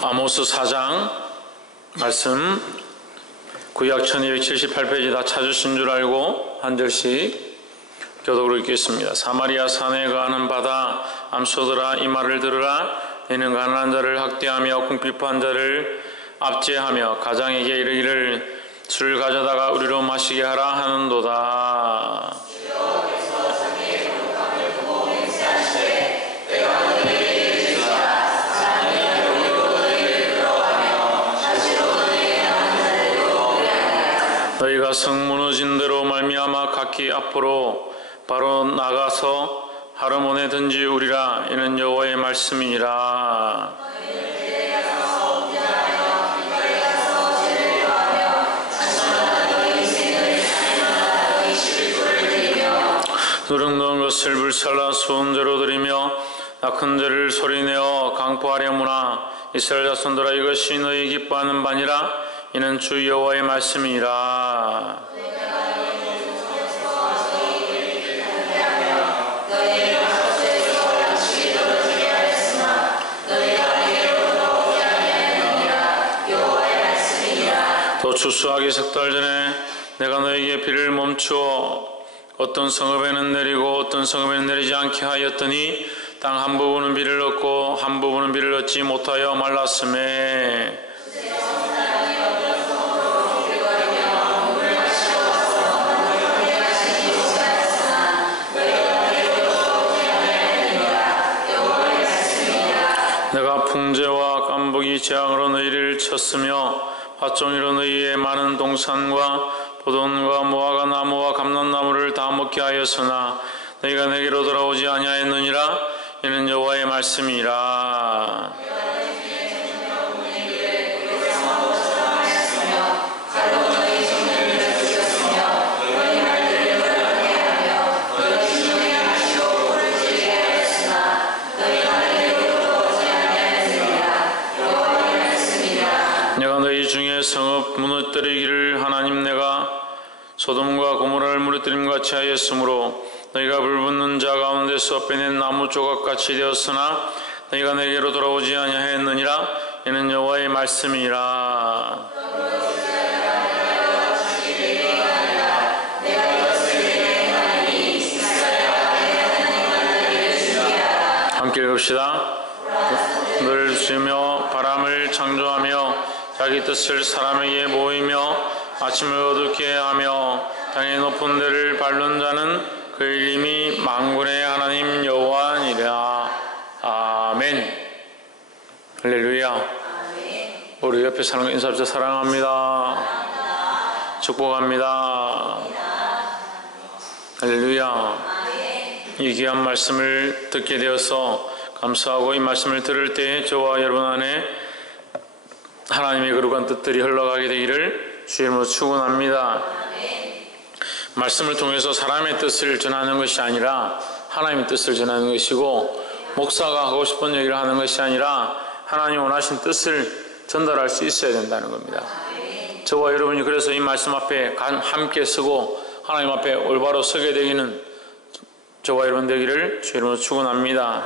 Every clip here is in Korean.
아모스 4장 말씀 구약 1278페이지 다 찾으신 줄 알고 한 절씩 교독으로 읽겠습니다. 사마리아 산에 가는 바다 암소들아 이 말을 들으라. 너희는 가난한 자를 학대하며 궁핍한 자를 압제하며 가장에게 이르기를 술을 가져다가 우리로 마시게 하라 하는도다. 너희가 성 무너진 대로 말미암아 각기 앞으로 바로 나가서 하르몬에 던지우리라. 이는 여호와의 말씀이니라. 누룩놓은 것을 불살라 수은제로 드리며 낙한 죄를 소리내어 강포하려무나. 이스라엘 자손들아 이것이 너희 기뻐하는 바니라. 이는 주 여호와의 말씀이니라. 또 추수하기 석 달 전에 내가 너에게 비를 멈추어 어떤 성읍에는 내리고 어떤 성읍에는 내리지 않게 하였더니 땅 한 부분은 비를 얻고 한 부분은 비를 얻지 못하여 말랐음에 내가 풍제와 깐복이 재앙으로 너희를 쳤으며 밭종이로 너희의 많은 동산과 포도원과 무화과 나무와 감람나무를 다 먹게 하였으나 너희가 내게로 돌아오지 아니하였느니라. 이는 여호와의 말씀이라. 내가 너희 중에 성읍 무너뜨리기를 하나님 내가 소돔과 고모라를 무너뜨림 같이 하였으므로 너희가 불붙는 자 가운데서 빼낸 나무 조각같이 되었으나 너희가 내게로 돌아오지 아니하였느니라. 이는 여호와의 말씀이라. 함께 읽읍시다. 늘 주며 바람을 창조하며 자기 뜻을 사람에게 보이며 아침을 어둡게 하며 땅의 높은 데를 밟는 자는 그 이름이 만군의 하나님 여호와니라. 아멘. 할렐루야. 우리 옆에 사는 거 인사합시다. 사랑합니다. 축복합니다. 할렐루야. 이 귀한 말씀을 듣게 되어서 감사하고 이 말씀을 들을 때 저와 여러분 안에 하나님의 거룩한 뜻들이 흘러가게 되기를 주님으로 축원합니다. 말씀을 통해서 사람의 뜻을 전하는 것이 아니라 하나님의 뜻을 전하는 것이고, 목사가 하고 싶은 얘기를 하는 것이 아니라 하나님 원하신 뜻을 전달할 수 있어야 된다는 겁니다. 저와 여러분이 그래서 이 말씀 앞에 함께 서고 하나님 앞에 올바로 서게 되기는 저와 여러분 되기를 주님으로 축원합니다.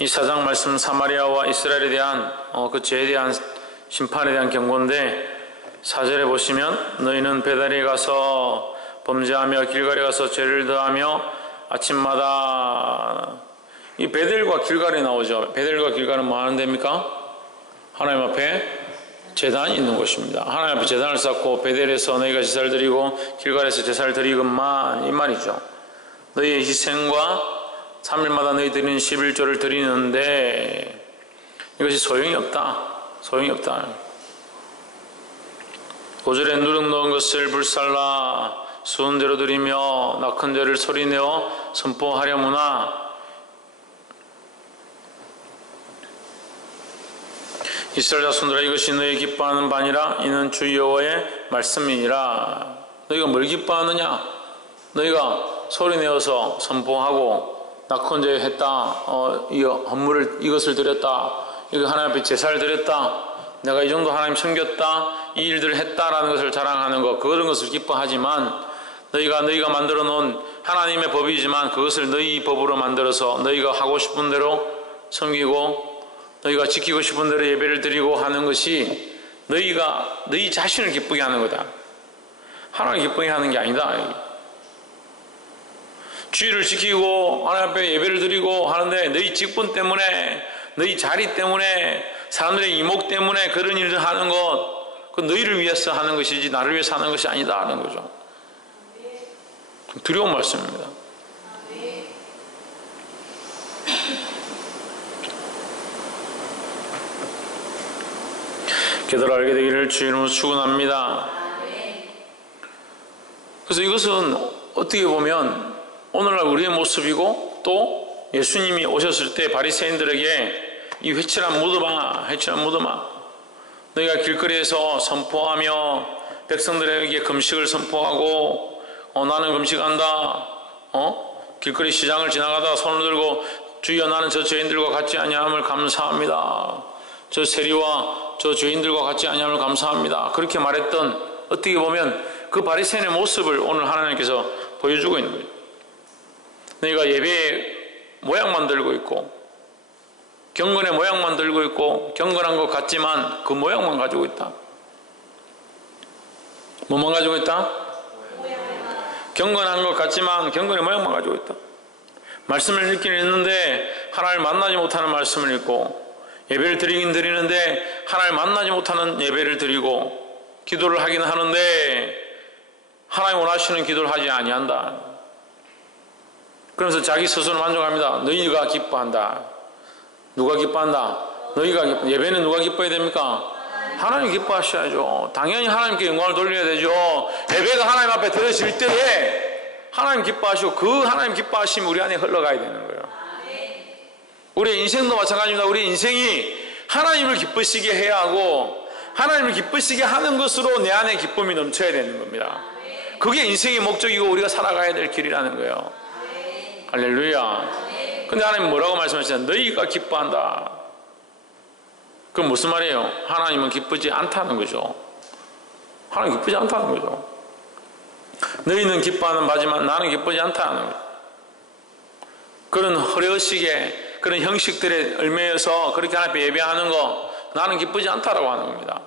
이 4장 말씀 사마리아와 이스라엘에 대한 그 죄에 대한 심판에 대한 경고인데, 4절에 보시면 너희는 베델에 가서 범죄하며 길갈에 가서 죄를 더하며 아침마다, 이 베델과 길갈이 나오죠. 베델과 길갈은 뭐 하는 데입니까? 하나님 앞에 제단이 있는 곳입니다. 하나님 앞에 제단을 쌓고 베델에서 너희가 제사를 드리고 길갈에서 제사를 드리건만, 이 말이죠. 너희의 희생과 3일마다 너희 드리는 11조를 드리는데 이것이 소용이 없다. 소용이 없다. 5절에 누룩 넣은 것을 불살라 수은제로 드리며 낙한 죄를 소리내어 선포하려무나. 이스라엘 자손들아 이것이 너희 기뻐하는 바니라. 이는 주 여호와의 말씀이니라. 너희가 뭘 기뻐하느냐? 너희가 소리내어서 선포하고 낙한 죄 했다. 이것을 드렸다. 이거 하나님 앞에 제사를 드렸다. 내가 이 정도 하나님 섬겼다. 이 일들을 했다라는 것을 자랑하는 것, 그런 것을 기뻐하지만, 너희가 만들어 놓은 하나님의 법이지만 그것을 너희 법으로 만들어서 너희가 하고 싶은 대로 섬기고 너희가 지키고 싶은 대로 예배를 드리고 하는 것이 너희 자신을 기쁘게 하는 거다. 하나님 기쁘게 하는 게 아니다. 주의를 지키고 하나님 앞에 예배를 드리고 하는데 너희 직분 때문에, 너희 자리 때문에, 사람들의 이목 때문에 그런 일을 하는 것, 그 너희를 위해서 하는 것이지 나를 위해서 하는 것이 아니다 하는 거죠. 두려운 말씀입니다. 깨달아 알게 되기를 주의 이름으로 축원합니다. 그래서 이것은 어떻게 보면 오늘날 우리의 모습이고, 또 예수님이 오셨을 때 바리새인들에게 이 회칠한 무덤아, 너희가 길거리에서 선포하며 백성들에게 금식을 선포하고, 나는 금식한다, 길거리 시장을 지나가다 손을 들고 주여 나는 저 죄인들과 같지 아니함을 감사합니다, 저 세리와 저 죄인들과 같지 아니함을 감사합니다, 그렇게 말했던, 어떻게 보면 그 바리새인의 모습을 오늘 하나님께서 보여주고 있는 거예요. 너희가 예배의 모양만 들고 있고, 경건의 모양만 들고 있고, 경건한 것 같지만 그 모양만 가지고 있다. 뭐만 가지고 있다? 경건한 것 같지만 경건의 모양만 가지고 있다. 말씀을 읽기는 읽는데 하나님을 만나지 못하는 말씀을 읽고, 예배를 드리긴 드리는데 하나님을 만나지 못하는 예배를 드리고, 기도를 하긴 하는데 하나님 원하시는 기도를 하지 아니한다. 그러면서 자기 스스로 만족합니다. 너희가 기뻐한다. 누가 기뻐한다? 너희가 기뻐. 예배는 누가 기뻐해야 됩니까? 하나님 기뻐하셔야죠. 당연히 하나님께 영광을 돌려야 되죠. 예배가 하나님 앞에 드려질 때에 하나님 기뻐하시고, 그 하나님 기뻐하심이 우리 안에 흘러가야 되는 거예요. 우리의 인생도 마찬가지입니다. 우리의 인생이 하나님을 기쁘시게 해야 하고, 하나님을 기쁘시게 하는 것으로 내 안에 기쁨이 넘쳐야 되는 겁니다. 그게 인생의 목적이고 우리가 살아가야 될 길이라는 거예요. 할렐루야. 근데 하나님 뭐라고 말씀하시냐? 너희가 기뻐한다. 그건 무슨 말이에요? 하나님은 기쁘지 않다는 거죠. 하나님 기쁘지 않다는 거죠. 너희는 기뻐하는 바지만 나는 기쁘지 않다는 거죠. 그런 허례의식에, 그런 형식들에 얽매여서 그렇게 하나님 앞에 예배하는 거 나는 기쁘지 않다라고 하는 겁니다.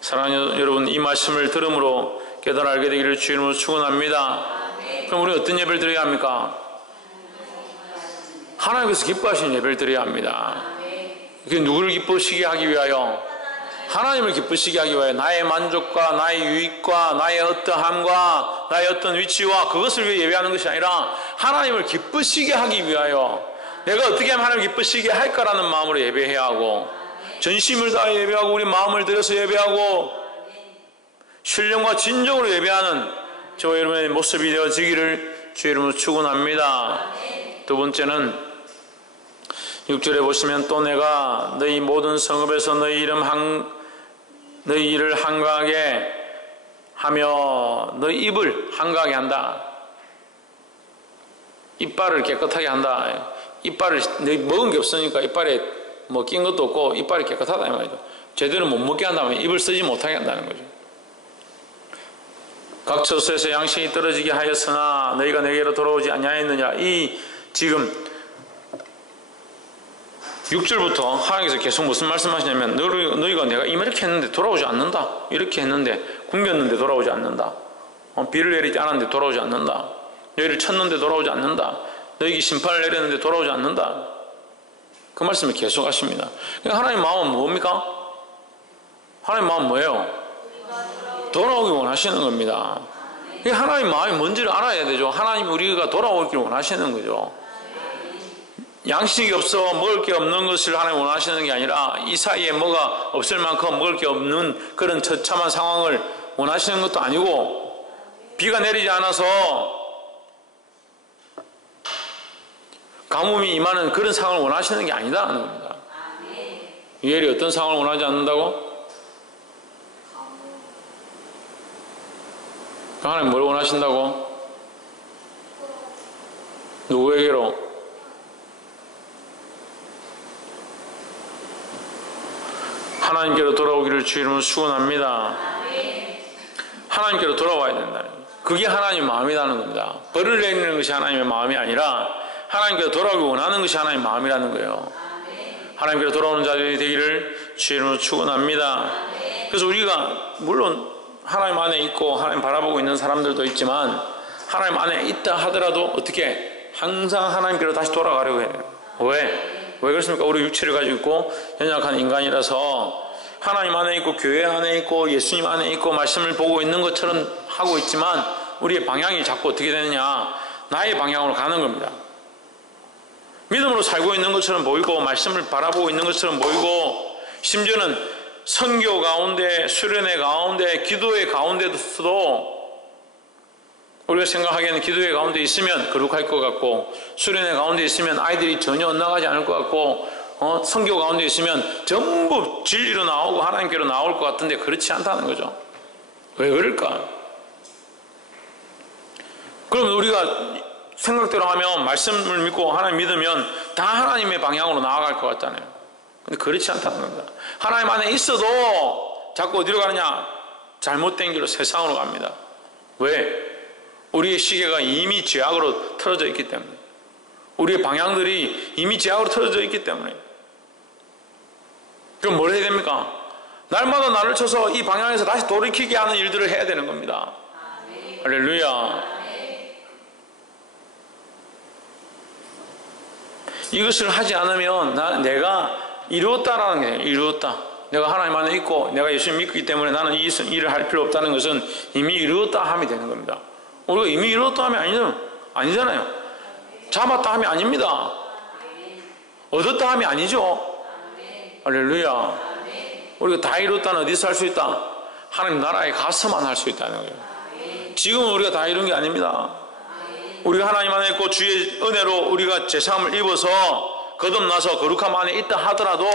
사랑하는 여러분, 이 말씀을 들음으로 깨달아 알게 되기를 주의 이름으로 축원합니다. 그럼 우리 어떤 예배를 드려야 합니까? 하나님께서 기뻐하시는 예배를 드려야 합니다. 그게 누구를 기쁘시게 하기 위하여? 하나님을 기쁘시게 하기 위하여. 나의 만족과 나의 유익과 나의 어떠함과 나의 어떤 위치와 그것을 위해 예배하는 것이 아니라 하나님을 기쁘시게 하기 위하여, 내가 어떻게 하면 하나님을 기쁘시게 할까라는 마음으로 예배해야 하고, 전심을 다해 예배하고 우리 마음을 들여서 예배하고 신령과 진정으로 예배하는 저와 여러분의 모습이 되어지기를 주의 이름으로 축원합니다. 두 번째는 6절에 보시면, 또 내가 너희 모든 성읍에서 너희 일을 한가하게 하며 너희 입을 한가하게 한다. 이빨을 깨끗하게 한다. 이빨을 너희 먹은 게 없으니까 이빨에 뭐 낀 것도 없고 이빨이 깨끗하다 이 말이죠. 제대로 못 먹게 한다면 입을 쓰지 못하게 한다는 거죠. 각 처소에서 양식이 떨어지게 하였으나 너희가 내게로 돌아오지 아니하였느냐. 이 지금 6절부터 하나님께서 계속 무슨 말씀하시냐면, 너희가 내가 이렇게 했는데 돌아오지 않는다, 이렇게 했는데 굶겼는데 돌아오지 않는다, 비를 내리지 않았는데 돌아오지 않는다, 너희를 쳤는데 돌아오지 않는다, 너희에게 심판을 내렸는데 돌아오지 않는다. 그 말씀을 계속 하십니다. 그러니까 하나님 마음은 뭡니까? 하나님 마음은 뭐예요? 돌아오기 원하시는 겁니다. 하나님 마음이 뭔지를 알아야 되죠. 하나님 우리가 돌아오길 원하시는 거죠. 양식이 없어 먹을 게 없는 것을 하나님 원하시는 게 아니라 이 사이에 뭐가 없을 만큼 먹을 게 없는 그런 처참한 상황을 원하시는 것도 아니고, 비가 내리지 않아서 가뭄이 임하는 그런 상황을 원하시는 게 아니다는 겁니다. 유엘이 어떤 상황을 원하지 않는다고? 하나님 뭘 원하신다고? 누구에게로? 하나님께로 돌아오기를 주의 이름으로 축원합니다. 하나님께로 돌아와야 된다는 거예요. 그게 하나님의 마음이라는 겁니다. 벌을 내리는 것이 하나님의 마음이 아니라 하나님께로 돌아오기 원하는 것이 하나님의 마음이라는 거예요. 하나님께로 돌아오는 자들이 되기를 주의 이름으로 축원합니다. 그래서 우리가 물론 하나님 안에 있고 하나님 바라보고 있는 사람들도 있지만 하나님 안에 있다 하더라도 어떻게 항상 하나님께로 다시 돌아가려고 해요. 왜 그렇습니까? 우리 육체를 가지고 있고 연약한 인간이라서 하나님 안에 있고 교회 안에 있고 예수님 안에 있고 말씀을 보고 있는 것처럼 하고 있지만 우리의 방향이 자꾸 어떻게 되느냐, 나의 방향으로 가는 겁니다. 믿음으로 살고 있는 것처럼 보이고 말씀을 바라보고 있는 것처럼 보이고 심지어는 선교 가운데, 수련회 가운데, 기도회 가운데서도 우리가 생각하기에는 기도회 가운데 있으면 거룩할 것 같고 수련회 가운데 있으면 아이들이 전혀 엇나가지 않을 것 같고 선교 가운데 있으면 전부 진리로 나오고 하나님께로 나올 것 같은데 그렇지 않다는 거죠. 왜 그럴까? 그러면 우리가 생각대로 하면 말씀을 믿고 하나님 믿으면 다 하나님의 방향으로 나아갈 것 같잖아요. 근데 그렇지 않다는 겁니다. 하나님 안에 있어도 자꾸 어디로 가느냐? 잘못된 길로 세상으로 갑니다. 왜? 우리의 시계가 이미 죄악으로 틀어져 있기 때문에, 우리의 방향들이 이미 죄악으로 틀어져 있기 때문에. 그럼 뭘 해야 됩니까? 날마다 나를 쳐서 이 방향에서 다시 돌이키게 하는 일들을 해야 되는 겁니다. 아멘. 할렐루야. 아멘. 이것을 하지 않으면 내가 이루었다라는 게 이루었다. 내가 하나님 안에 있고 내가 예수님 믿기 때문에 나는 이 일을 할 필요 없다는 것은 이미 이루었다 함이 되는 겁니다. 우리가 이미 이루었다 함이 아니잖아요. 잡았다 함이 아닙니다. 얻었다 함이 아니죠. 할렐루야. 우리가 다 이뤘다는 어디서 할 수 있다? 하나님 나라에 가서만 할 수 있다는 거예요. 지금은 우리가 다 이룬 게 아닙니다. 우리가 하나님 안에 있고 주의 은혜로 우리가 제사함을 입어서 거듭나서 거룩함 안에 있다 하더라도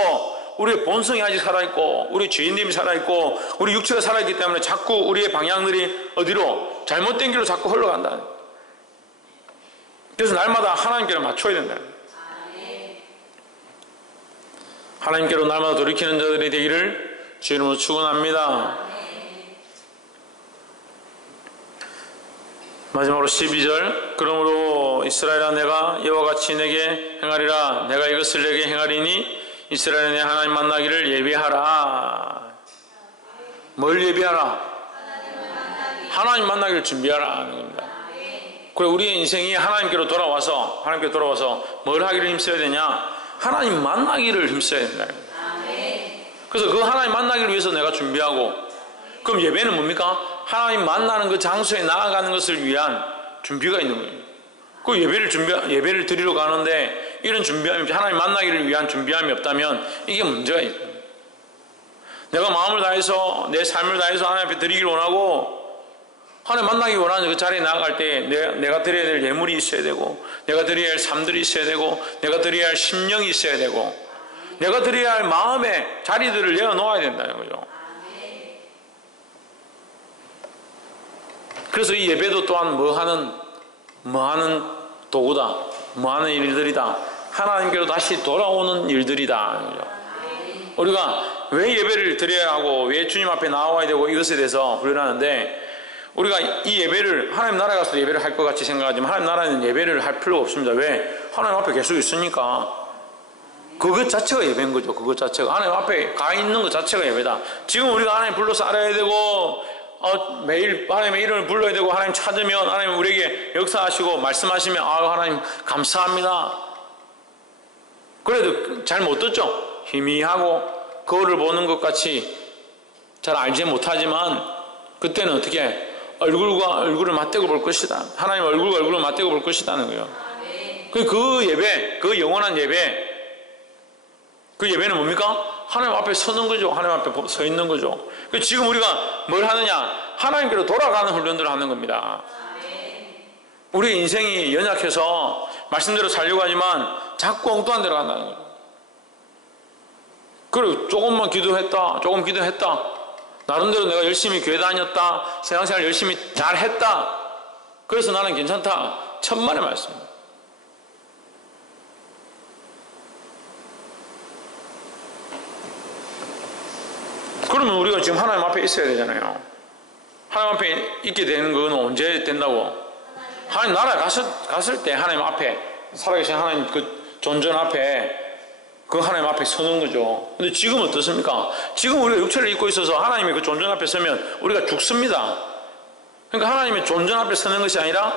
우리의 본성이 아직 살아있고 우리 죄인됨이 살아있고 우리 육체가 살아있기 때문에 자꾸 우리의 방향들이 어디로? 잘못된 길로 자꾸 흘러간다. 그래서 날마다 하나님께로 맞춰야 된다. 하나님께로 날마다 돌이키는 자들이 되기를 주의 이름으로 축원합니다. 마지막으로 12절. 그러므로 이스라엘아 내가 이와 같이 내게 행하리라. 내가 이것을 내게 행하리니 이스라엘의 내 하나님 만나기를 예비하라. 뭘 예비하라? 하나님 만나기를 준비하라 하는 겁니다. 그래 우리의 인생이 하나님께로 돌아와서 뭘 하기를 힘써야 되냐? 하나님 만나기를 힘써야 된다. 그래서 그 하나님 만나기를 위해서 내가 준비하고, 그럼 예배는 뭡니까? 하나님 만나는 그 장소에 나아가는 것을 위한 준비가 있는 거예요. 그 예배를 드리러 가는데 이런 준비함이, 하나님 만나기를 위한 준비함이 없다면 이게 문제가 있어요. 내가 마음을 다해서 내 삶을 다해서 하나님 앞에 드리기를 원하고 하나님 만나기 원하는 그 자리에 나아갈 때 내가 드려야 될 예물이 있어야 되고 내가 드려야 할 삶들이 있어야 되고 내가 드려야 할 심령이 있어야 되고 내가 드려야 할 마음의 자리들을 내어놓아야 된다는 거죠. 그래서 이 예배도 또한 뭐 하는 도구다, 뭐 하는 일들이다, 하나님께로 다시 돌아오는 일들이다. 우리가 왜 예배를 드려야 하고 왜 주님 앞에 나와야 되고 이것에 대해서 훈련하는데, 우리가 이 예배를 하나님 나라에 가서 예배를 할 것 같이 생각하지만 하나님 나라에는 예배를 할 필요가 없습니다. 왜? 하나님 앞에 계속 있으니까. 그것 자체가 예배인 거죠. 그것 자체가 하나님 앞에 가 있는 것 자체가 예배다. 지금 우리가 하나님 불러서 알아야 되고 매일 하나님의 이름을 불러야 되고 하나님 찾으면 하나님 우리에게 역사하시고 말씀하시면 하나님 감사합니다. 그래도 잘 못 듣죠. 희미하고 거울을 보는 것 같이 잘 알지 못하지만 그때는 어떻게 얼굴과 얼굴을 맞대고 볼 것이다. 하나님 얼굴과 얼굴을 맞대고 볼 것이다는 거예요. 그 예배, 그 영원한 예배, 그 예배는 뭡니까? 하나님 앞에 서는 거죠. 하나님 앞에 서 있는 거죠. 지금 우리가 뭘 하느냐? 하나님께로 돌아가는 훈련들을 하는 겁니다. 우리 인생이 연약해서 말씀대로 살려고 하지만 자꾸 엉뚱한 데로 간다는 거예요. 그리고 조금 기도했다. 나름대로 내가 열심히 교회 다녔다. 신앙생활 열심히 잘했다. 그래서 나는 괜찮다. 천만의 말씀입니다. 그러면 우리가 지금 하나님 앞에 있어야 되잖아요. 하나님 앞에 있게 되는 건 언제 된다고? 하나님 나라에 갔을 때 하나님 앞에, 살아계신 하나님 그 존전 앞에 그 하나님 앞에 서는 거죠. 근데 지금 어떻습니까? 지금 우리가 육체를 입고 있어서 하나님의 그 존전 앞에 서면 우리가 죽습니다. 그러니까 하나님의 존전 앞에 서는 것이 아니라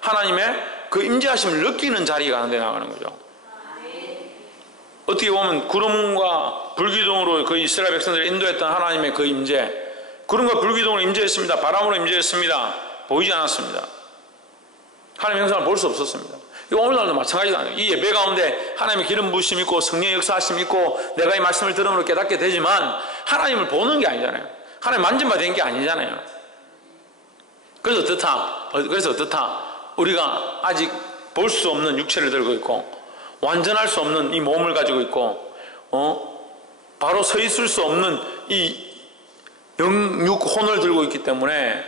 하나님의 그 임재하심을 느끼는 자리가 가는 데 나가는 거죠. 어떻게 보면 구름과 불기둥으로 그 이스라엘 백성들을 인도했던 하나님의 그 임재, 구름과 불기둥으로 임재했습니다. 바람으로 임재했습니다. 보이지 않았습니다. 하나님의 형상을 볼 수 없었습니다. 오늘날도 마찬가지다. 이 예배 가운데 하나님의 기름 부으심 있고 성령의 역사하심 있고 내가 이 말씀을 들음으로 깨닫게 되지만 하나님을 보는 게 아니잖아요. 하나님 만진바 된 게 아니잖아요. 그래서 어떻다? 우리가 아직 볼 수 없는 육체를 들고 있고 완전할 수 없는 이 몸을 가지고 있고 바로 서 있을 수 없는 이 영육혼을 들고 있기 때문에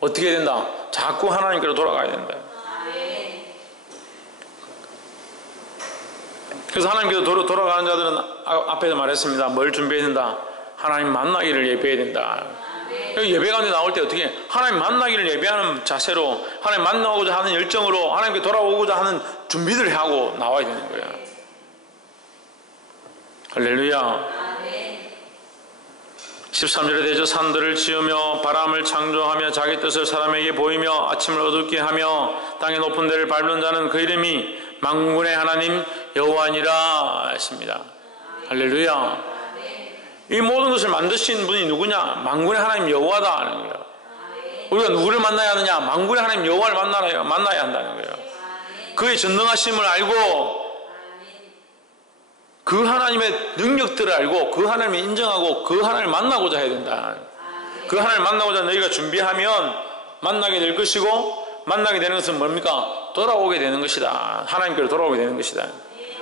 어떻게 된다? 자꾸 하나님께로 돌아가야 된다. 그래서 하나님께로 돌아가는 자들은 앞에서 말했습니다. 뭘 준비해야 된다? 하나님 만나기를 예배해야 된다. 예배 가운데 나올 때 어떻게 해? 하나님 만나기를 예배하는 자세로 하나님 만나고자 하는 열정으로 하나님께 돌아오고자 하는 준비들을 하고 나와야 되는 거예요. 할렐루야. 13절에 대저 산들을 지으며 바람을 창조하며 자기 뜻을 사람에게 보이며 아침을 어둡게 하며 땅의 높은 데를 밟는 자는 그 이름이 만군의 하나님 여호와니라 했습니다. 할렐루야. 이 모든 것을 만드신 분이 누구냐? 만군의 하나님 여호와다 하는 거예요. 우리가 누구를 만나야 하느냐? 만군의 하나님 여호와를 만나야 한다는 거예요. 그의 전능하심을 알고 그 하나님의 능력들을 알고 그 하나님을 인정하고 그 하나님을 만나고자 해야 된다. 그 하나님을 만나고자 너희가 준비하면 만나게 될 것이고 만나게 되는 것은 뭡니까? 돌아오게 되는 것이다. 하나님께로 돌아오게 되는 것이다.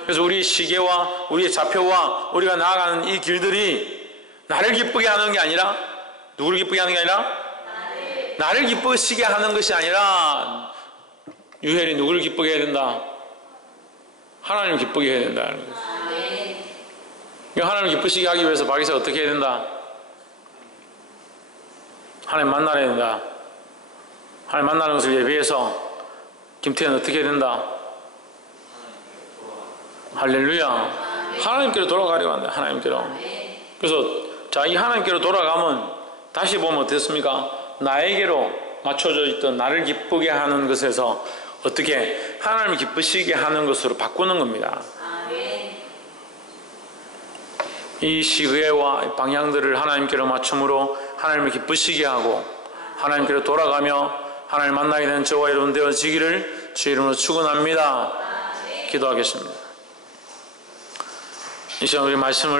그래서 우리 시계와 우리의 좌표와 우리가 나아가는 이 길들이 나를 기쁘게 하는 게 아니라 누구를 기쁘게 하는 게 아니라 나를 기쁘시게 하는 것이 아니라 유혈이 누구를 기쁘게 해야 된다? 하나님을 기쁘게 해야 된다는 거죠. 하나님을 기쁘시게 하기 위해서 박이사 어떻게 해야 된다? 하나님 만나야 된다. 하나님 만나는 것을 예비해서 김태현 어떻게 해야 된다? 할렐루야. 하나님께로 돌아가려고 한다. 하나님께로. 그래서 자, 이 하나님께로 돌아가면 다시 보면 어떻습니까? 나에게로 맞춰져 있던 나를 기쁘게 하는 것에서 어떻게 하나님을 기쁘시게 하는 것으로 바꾸는 겁니다. 이 시계와 방향들을 하나님께로 맞춤으로 하나님을 기쁘시게 하고 하나님께로 돌아가며 하나님을 만나게 되는 저와 여러분 되어지기를 주의 이름으로 축원합니다. 기도하겠습니다. 이 시간 우리 말씀을